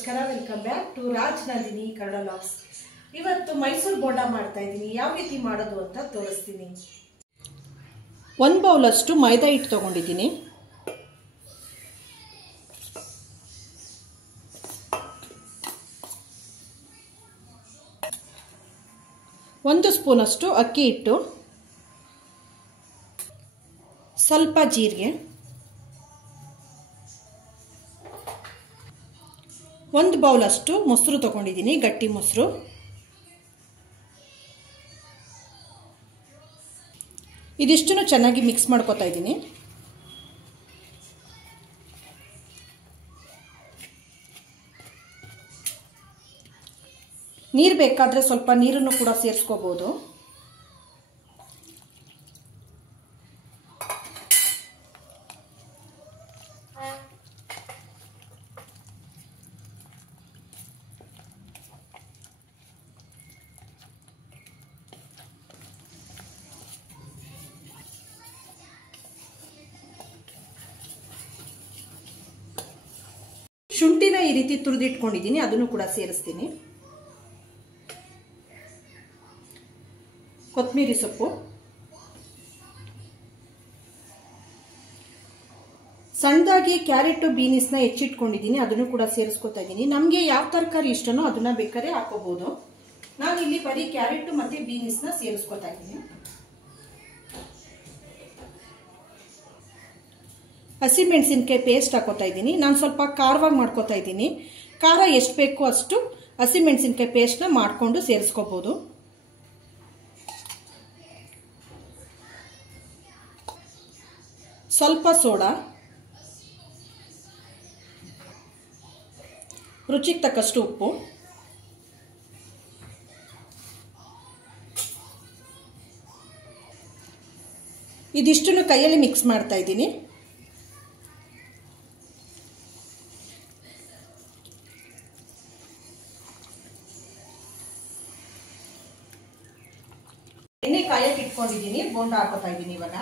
ನಮಸ್ಕಾರ, welcome back to Raj Nandini Kannada vlogs. ಇವತ್ತು ಮೈಸೂರು ಬೋಂಡಾ ಮಾಡ್ತಾ ಇದ್ದೀನಿ. ಯಾವ ರೀತಿ ಮಾಡೋದು ಅಂತ ತೋರಿಸ್ತೀನಿ. 1 ಬೌಲ್ ಅಷ್ಟು ಮೈದಾ ಹಿಟ್ಟು ತಗೊಂಡಿದ್ದೀನಿ. ಒಂದು ಸ್ಪೂನ್ ಅಷ್ಟು ಅಕ್ಕಿ ಹಿಟ್ಟು, ಸ್ವಲ್ಪ ಜೀರಿಗೆ, 1 ಬೌಲ್ ಅಷ್ಟು ಮೊಸರು ತಗೊಂಡಿದ್ದೀನಿ, ಗಟ್ಟಿ ಮೊಸರು. ಇದಿಷ್ಟನ್ನು ಚೆನ್ನಾಗಿ ಮಿಕ್ಸ್ ಮಾಡ್ಕೊತಾ ಇದ್ದೀನಿ. ನೀರು ಬೇಕಾದರೆ ಸ್ವಲ್ಪ ನೀರನ್ನು ಕೂಡ ಸೇರಿಸ್ಕೋಬಹುದು. ಶುಂಠಿನ ಈ ರೀತಿ ತುರಿದಿಟ್ಕೊಂಡಿದ್ದೀನಿ, ಅದನ್ನು ಕೂಡ ಸೇರಿಸ್ತೀನಿ. ಕೊತ್ತಂಬರಿ ಸೊಪ್ಪು, ಸಣ್ಣದಾಗಿ ಕ್ಯಾರೆಟ್ ಬೀನ್ಸ್ನ ಹೆಚ್ಚಿಟ್ಕೊಂಡಿದ್ದೀನಿ, ಅದನ್ನು ಕೂಡ ಸೇರಿಸ್ಕೊತಾ ಇದ್ದೀನಿ. ನಮಗೆ ಯಾವ ತರಕಾರಿ ಇಷ್ಟನೋ ಅದನ್ನ ಬೇಕಾದ್ರೆ ಹಾಕೋಬಹುದು. ನಾನು ಇಲ್ಲಿ ಬರೀ ಕ್ಯಾರೆಟ್ ಮತ್ತೆ ಬೀನ್ಸ್ನ ಸೇರಿಸ್ಕೊತಾ ಇದ್ದೀನಿ. ಹಸಿಮೆಣಸಿನಕಾಯಿ ಪೇಸ್ಟ್ ಹಾಕೋತಾ ಇದ್ದೀನಿ. ನಾನು ಸ್ವಲ್ಪ ಖಾರವಾಗಿ ಮಾಡ್ಕೋತಾ ಇದ್ದೀನಿ. ಖಾರ ಎಷ್ಟು ಬೇಕೋ ಅಷ್ಟು ಹಸಿಮೆಣಸಿನಕಾಯಿ ಪೇಸ್ಟ್ನ ಮಾಡಿಕೊಂಡು ಸೇರಿಸ್ಕೋಬಹುದು. ಸ್ವಲ್ಪ ಸೋಡಾ, ರುಚಿಗೆ ತಕ್ಕಷ್ಟು ಉಪ್ಪು, ಇದಿಷ್ಟನ್ನು ಕೈಯಲ್ಲಿ ಮಿಕ್ಸ್ ಮಾಡ್ತಾ ಇದ್ದೀನಿ. ಎಣ್ಣೆ ಕಾಯಕ್ಕೆ ಇಟ್ಕೊಂಡಿದ್ದೀನಿ, ಬೋಂಡ ಹಾಕೋತಾ ಇದ್ದೀನಿ ಇವಾಗ.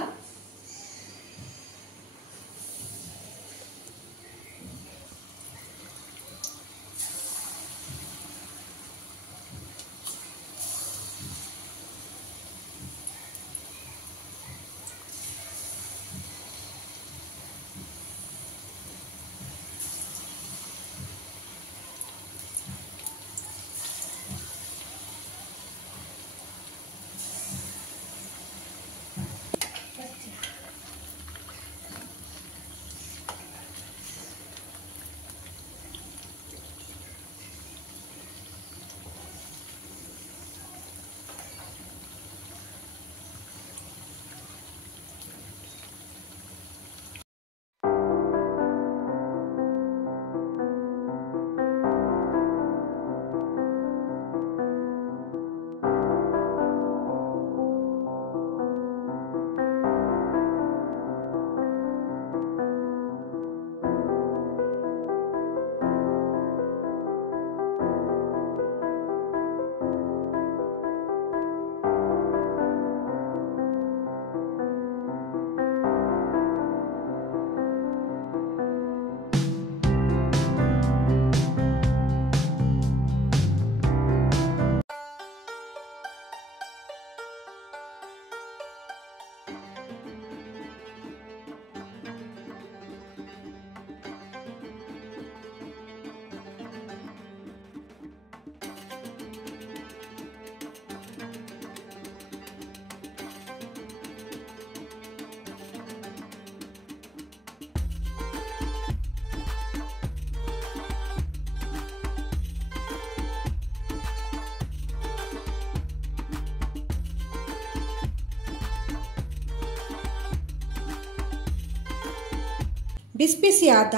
ಬಿಸಿ ಬಿಸಿಯಾದ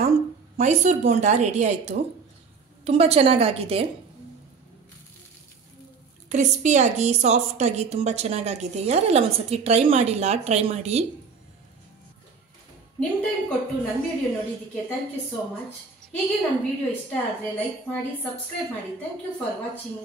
ಮೈಸೂರು ಬೋಂಡಾ ರೆಡಿ ಆಯಿತು. ತುಂಬ ಚೆನ್ನಾಗಾಗಿದೆ, ಕ್ರಿಸ್ಪಿಯಾಗಿ ಸಾಫ್ಟಾಗಿ ತುಂಬ ಚೆನ್ನಾಗಾಗಿದೆ. ಯಾರೆಲ್ಲ ಒಂದ್ಸತಿ ಟ್ರೈ ಮಾಡಿಲ್ಲ, ಟ್ರೈ ಮಾಡಿ. ನಿಮ್ಮ ಟೈಮ್ ಕೊಟ್ಟು ನನ್ನ ವಿಡಿಯೋ ನೋಡಿದ್ದಕ್ಕೆ ಥ್ಯಾಂಕ್ ಯು ಸೋ ಮಚ್. ಹೀಗೆ ನನ್ನ ವಿಡಿಯೋ ಇಷ್ಟ ಆದರೆ ಲೈಕ್ ಮಾಡಿ, ಸಬ್ಸ್ಕ್ರೈಬ್ ಮಾಡಿ. Thank you for watching.